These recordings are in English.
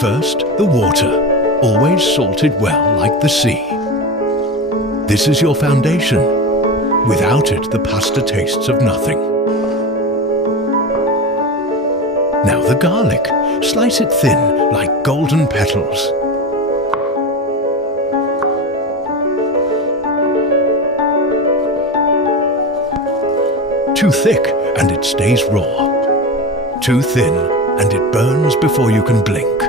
First, the water, always salted well like the sea. This is your foundation. Without it, the pasta tastes of nothing. Now the garlic. Slice it thin like golden petals. Too thick and it stays raw. Too thin and it burns before you can blink.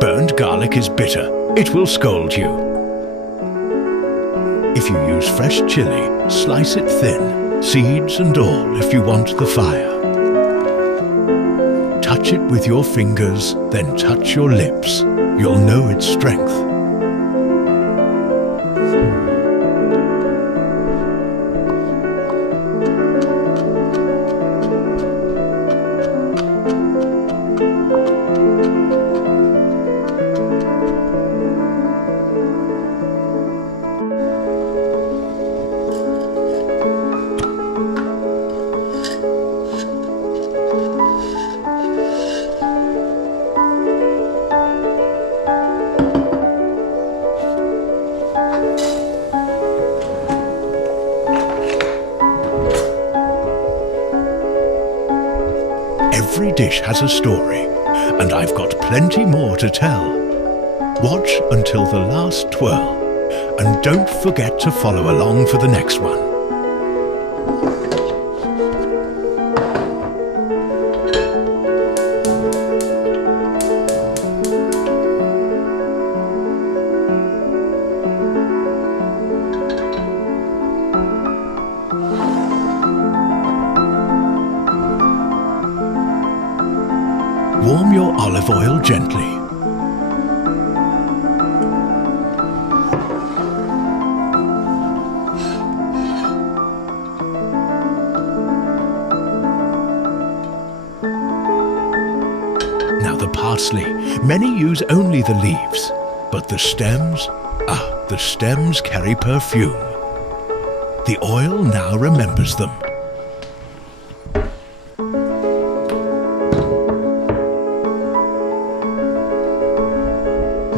Burned garlic is bitter. It will scold you. If you use fresh chili, slice it thin, seeds and all if you want the fire. Touch it with your fingers, then touch your lips. You'll know its strength. Every dish has a story, and I've got plenty more to tell. Watch until the last twirl, and don't forget to follow along for the next one. Warm your olive oil gently. Now the parsley. Many use only the leaves, but the stems, the stems carry perfume. The oil now remembers them.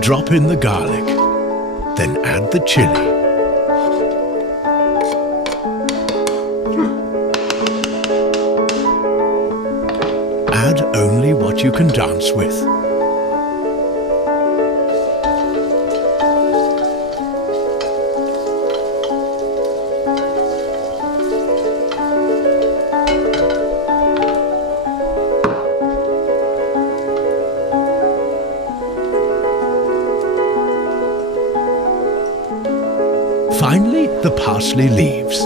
Drop in the garlic, then add the chili. Add only what you can dance with. Finally, the parsley leaves.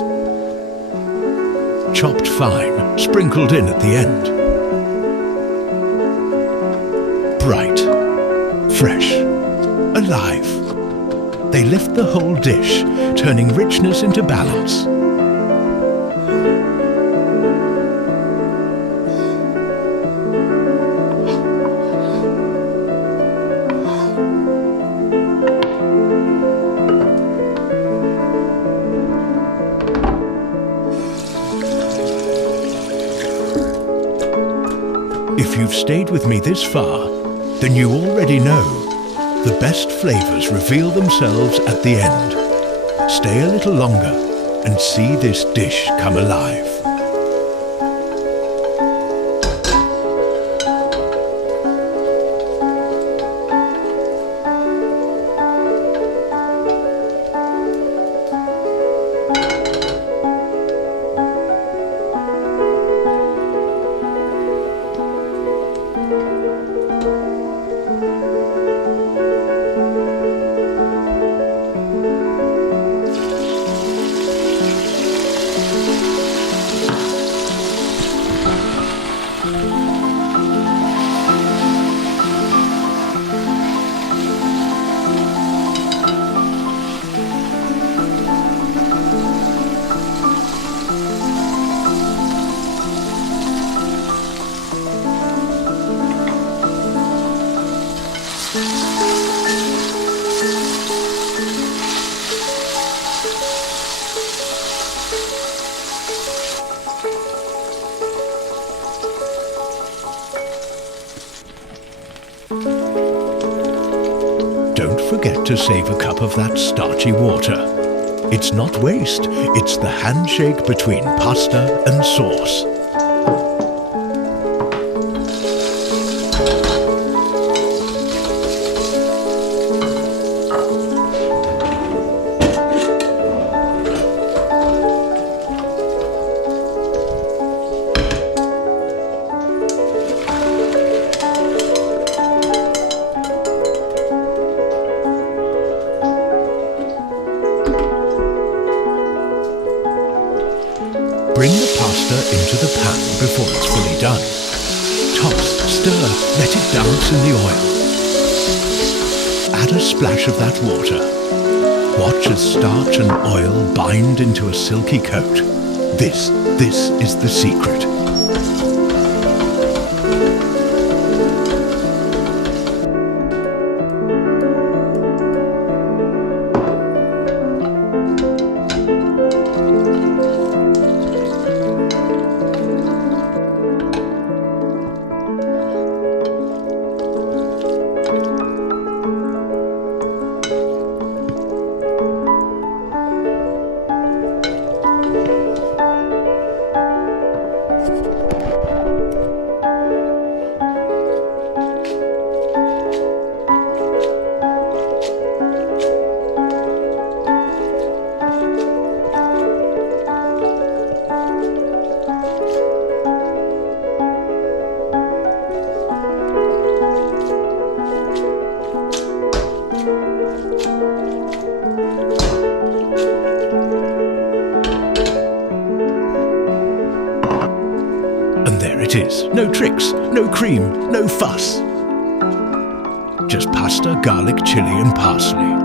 Chopped fine, sprinkled in at the end. Bright, fresh, alive. They lift the whole dish, turning richness into balance. If you've stayed with me this far, then you already know the best flavors reveal themselves at the end. Stay a little longer and see this dish come alive. forget to save a cup of that starchy water. It's not waste, it's the handshake between pasta and sauce. Bring the pasta into the pan before it's fully done. Toss, stir, let it dance in the oil. Add a splash of that water. Watch as starch and oil bind into a silky coat. This is the secret. And there it is. No tricks, no cream, no fuss. Just pasta, garlic, chili and parsley.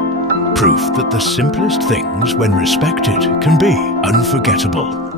Proof that the simplest things, when respected, can be unforgettable.